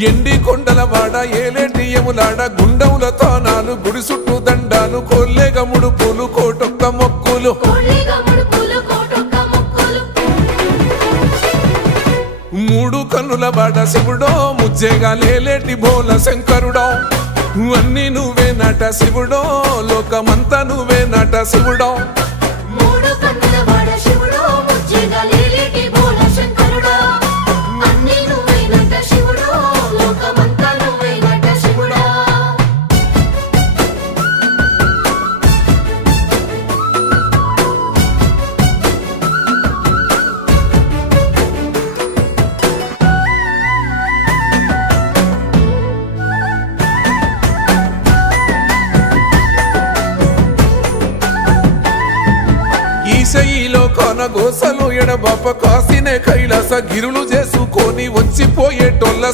ఎండి కొండలవాడ ఏలేటి యములాడ గుండముల తానాలు గుడి చుట్టూ దండాలు కొల్లేగ ముడుపులు కోటొక్క మొక్కులు మూడు కన్నుల బాట శివుడో ముజ్జేగా లేలేటి బోల శంకరుడో అన్ని నువ్వే నట శివుడో లోకమంతా నువ్వే నట శివుడో ఈశయిలో కొన గోసలు ఎడబాప కాసినే కైలాస గిరులు చేసుకొని వచ్చిపోయేటోళ్ళ